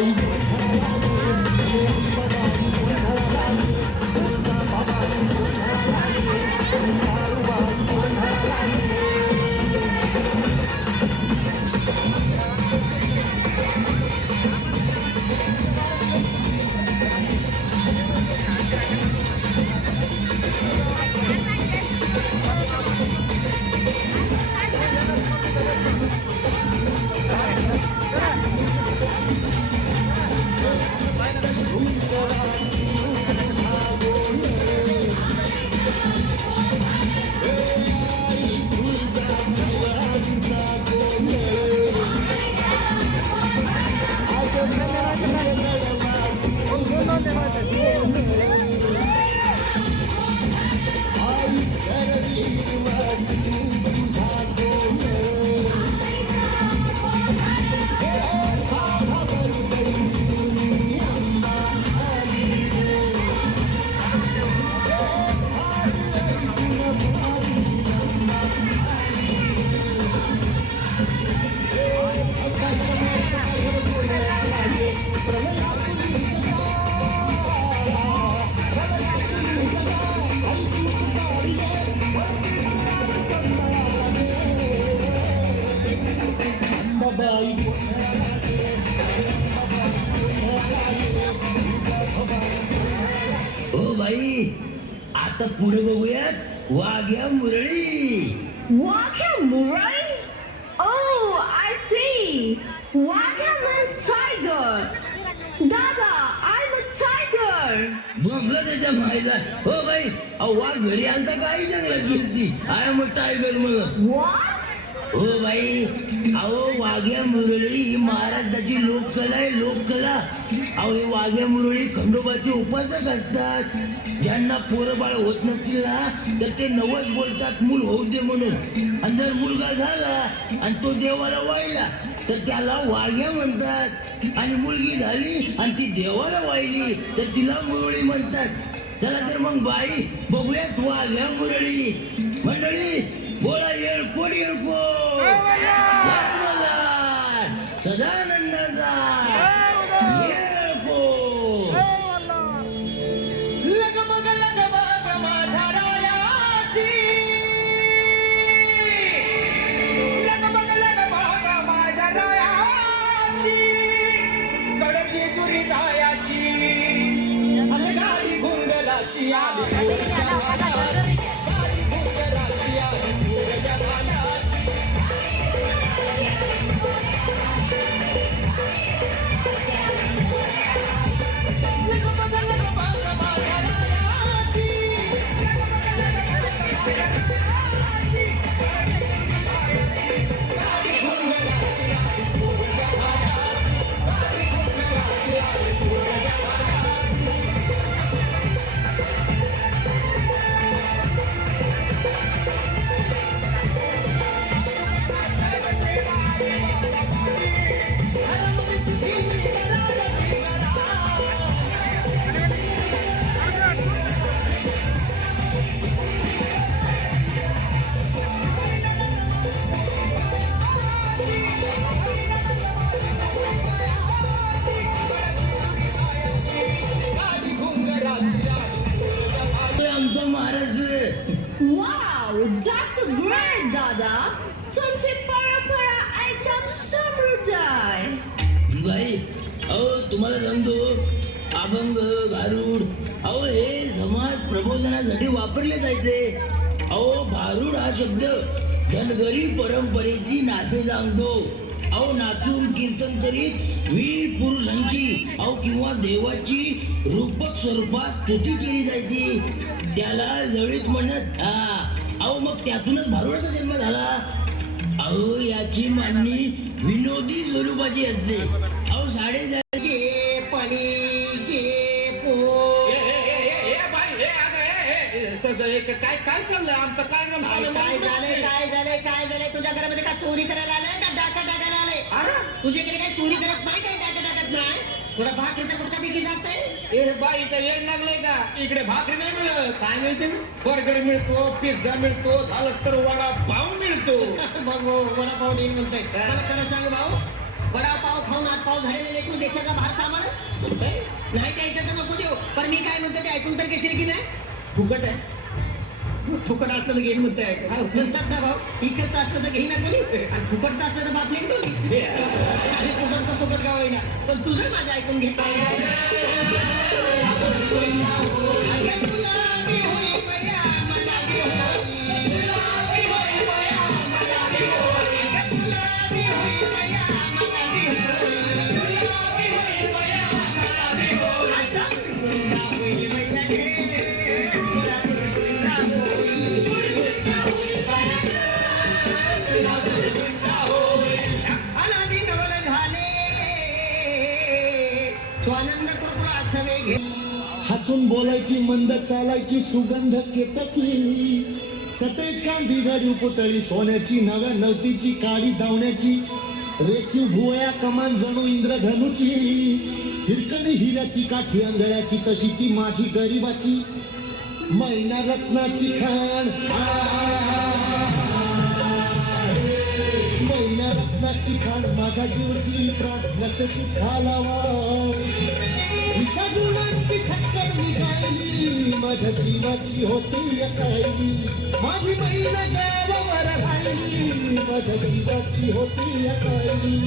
हो भाई, आता पुढे बघूयात वाघ्या मुरळी. Wagyu Murai? Oh, I see. Wagyu means tiger. Dada, I'm a tiger. बोंबला त्याच्या मायला. हो भाई, अहो वाघ घरी आलता काही जंगलात गेलती. आय एम अ टायगर मग. What? हो भाई, अहो वाघ्या मुरळी ही महाराष्ट्राची लोककला आहे, लोककला. अहो हे वाघ्या मुरळी खंडोबाचे उपासक असतात. ज्यांना पोरं बाळ होत नसतील ना तर ते नवस बोलतात मूल होऊ दे म्हणून. आणि जर मुलगा झाला आणि तो देवाला वाहिला तर त्याला वाघ्या म्हणतात. आणि मुलगी झाली आणि ती देवाला वाहिली तर तिला मुरळी म्हणतात. चला तर मग बाई बघूयात वाघ्या मुरळी. मंडळी बोला येळकोट येळकोट. सदानंदाचा येळकोट. लगमग लगमग माझ्या रायाची, लगमग लगमग माझ्या रायाची, कडची चुरी जायाची, आणि गाडी घुंगराची आली गाडी घुंगराची आली मुरग्या भाल्याची. लगमग लगमग माझ्या रायाची, गाडी घुंगराची आली मुरग्या भाल्याची, गाडी घुंगराची आली मुरग्या भाल्याची. हे आमचा Maharashtra. Wow, that's great, Dada. तुमची परंपरा एकदम समृद्ध आहे. बाई अहो तुम्हाला सांगतो, अभंग भारूड अहो हे समाज प्रबोधनासाठी वापरले जायचे. अहो भारूड हा शब्द धनगरी परंपरेची नाते सांगतो. अहो नाचून कीर्तन करीत वीर पुरुषांची अहो किंवा देवाची रूपक स्वरूपात स्तुती केली जायची. त्याला लळीत म्हणत. अहो मग त्यातूनच भारूडाचा जन्म झाला. अहो याची मांडणी विनोदी स्वरूपाची असते. अहो साडेसारखे पाणी काय काय चाललंय आमचं कार्यक्रम काय झालंय तुझ्या घरामध्ये का चोरी करायला आलाय का डाका टाकायला आलाय? तुझ्याकडे काय चोरी करत नाही, काय डाका टाकत नाही? थोडा भाकरीचा कुठला देखील जातंय. ए बाई इथं येड लागलंय का? इकडे भाकरी नाही मिळत. काय मिळते? बर्गर मिळतो, पिझ्झा मिळतो, झालंच तर वडा पाव मिळतो. बघ भाऊ, वडापाव देईन म्हणतोय. मला खरं सांग भाऊ, वडापाव खाऊन खाऊन हात पाव झालेले लेकरू देशाचा भार सांभाळ नाही द्यायचं तर नको देऊ पण मी काय म्हणतो ते ऐकून तर घेशील की नाही फुकट आहे फुकट असलं तर घेईन म्हणतोय म्हणतात ना भाऊ इकडचं असलं तर घेईन कोणी आणि फुकटचं असलं तर बापले दोन्ही आणि फुकट तर फुकट गाव होईना पण तुझं माझं ऐकून घेत हसून बोलायची मंद चालायची सुगंध केतकली सतेज कांदी गाडी पुतळी सोन्याची नव्या नवतीची काडी धावण्याची रेखीव भुवया कमान जणू इंद्रधनुची हिरकणी हिऱ्याची काठी आंधळ्याची तशी ती माझी गरिबाची मैना रत्नाची खाण मैना रत्नाची खाण माझा जीव ती प्राण नसे सुखालावा हिच्या जुळांची छक्कर निघाली माझ्या जीवाची होती अकाली माझी मैना गावावर राहिली माझ्या जीवाची होती अकाली